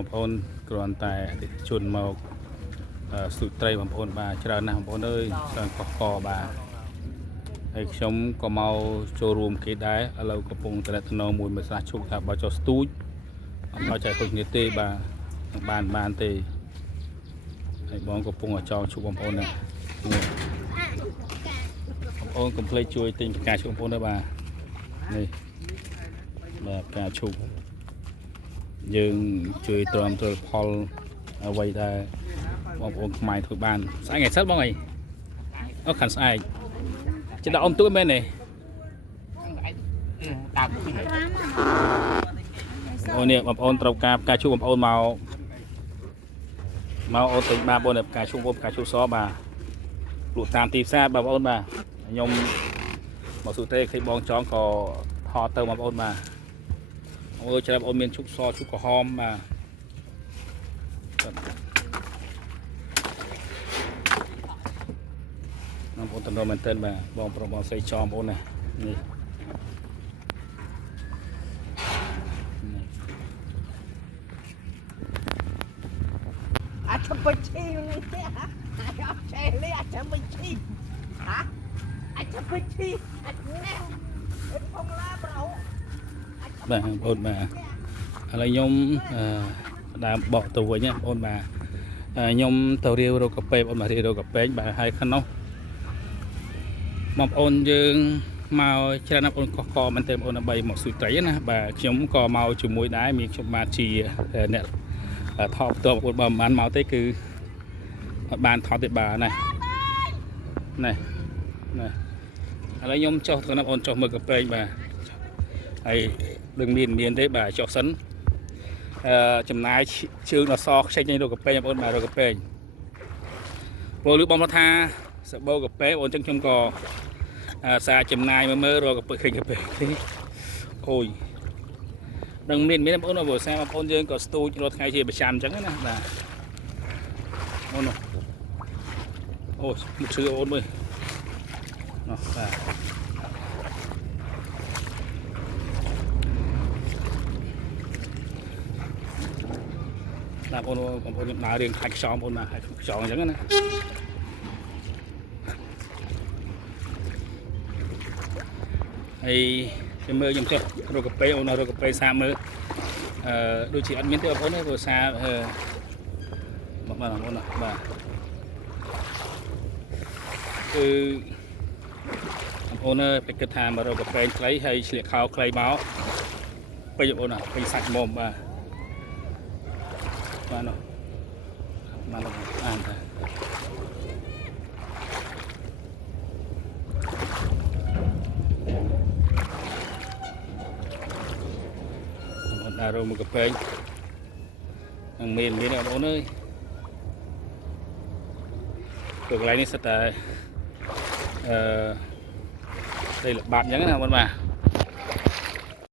បងប្អូនគ្រាន់តែជន់មកស្ទូចត្រីបងប្អូនបាទច្រើនណាស់បងប្អូនអើយច្រើនកកបាទហើយខ្ញុំក៏មកចូលរួមគេដែរឥឡូវកំពុងតំណងមួយសាសជុកថាបើចុះស្ទូចអត់ឲ្យចែកហុចនេះទេបាទបានទេហើយបងកំពុងចោលជុកបងប្អូនណាបងប្អូនកុំភ្លេចជួយទិញផ្កាឈូកបងប្អូនដែរបាទនេះបាទផ្កាឈូកយើងជួយទ្រាំទ្រផលអ្វីដែលបងប្អូនខ្មែរធ្វើបានស្អែកថ្ងៃសិលបងអីអូខាន់ស្អែកចិត្តដាក់អ៊ំទួយមែនទេអូនេះបងប្អូនត្រូវការផ្កាឈូកបងប្អូនមកអូនទិញបាទបងប្អូនផ្កាឈូកផ្កាឈូកសបាទលក់តាមទីផ្សារបងប្អូនបាទខ្ញុំមកសុទេឃើញបងចងក៏ថតទៅបងប្អូនបាទអូច្រើនបងប្អូនមានឈូកសឈូកក្រហមបាទបងប្អូនតំណមែនទែនបាទបងប្រុសបងស្រីចងបងប្អូនណានេះអាចបិឈីនេះទេអាចអត់ចេះលេអាចបិឈីអាចបិឈីអាចណែផុងឡាប្រូបាទបងប្អូនបាទឥឡូវខ្ញុំដើមបកទៅវិញណាបងប្អូនបាទខ្ញុំទៅរាវរកកាហ្វេបងប្អូនមករាវរកកាហ្វេបាទហើយខាងនោះបងប្អូនយើងមកច្រើនណាស់បងប្អូនកកមែនទេបងប្អូនដើម្បីមកស៊ុយត្រីណាបាទខ្ញុំក៏មកជាមួយដែរមានខ្ញុំបាទជាអ្នកថតផ្ទាល់បងប្អូនបើមិនបានមកទេគឺអត់បានថតទេបាទណាឥឡូវខ្ញុំចុះទៅណាបងប្អូនចុះមើលកាហ្វេបាទហើយដឹងមានទេបាទចុះសិនចំណាយជើងដល់សខ្ចីរកកាហ្វេបងប្អូនបាទរកកាហ្វេពលឺបងថាសបោកាហ្វេបងអញ្ចឹងខ្ញុំក៏សារចំណាយមើលរកកាហ្វេឃើញកាហ្វេទេអូយដឹងមានបងប្អូនបើសារបងប្អូនយើងក៏ស្ទូចរាល់ថ្ងៃជាប្រចាំអញ្ចឹងណាបាទអូនអូមុខឈឺអូនមើលណោះបាទបងប្អូនខ្ញុំដើររៀងខាច់ខ្យល់បងប្អូនណាខាច់ខ្យល់អញ្ចឹងណាហើយខ្ញុំមើលខ្ញុំចុះរកកាហ្វេអូនរកកាហ្វេសាមើលដូចជាអត់មានទេបងប្អូនទេព្រោះសាបងប្អូនណាបាទគឺបងប្អូនពេចគិតថាមករកកាហ្វេខ្លីហើយឆ្លៀកខោខ្លីមកពេញបងប្អូនណាពេញសាច់មុំបាទបាទនោះបានអានតាដើររកមកកាហ្វេនឹងមានបងប្អូនអើយទៅកន្លែងនេះសិតតែដីល្បាប់អញ្ចឹងណាបងប្អូនបាទ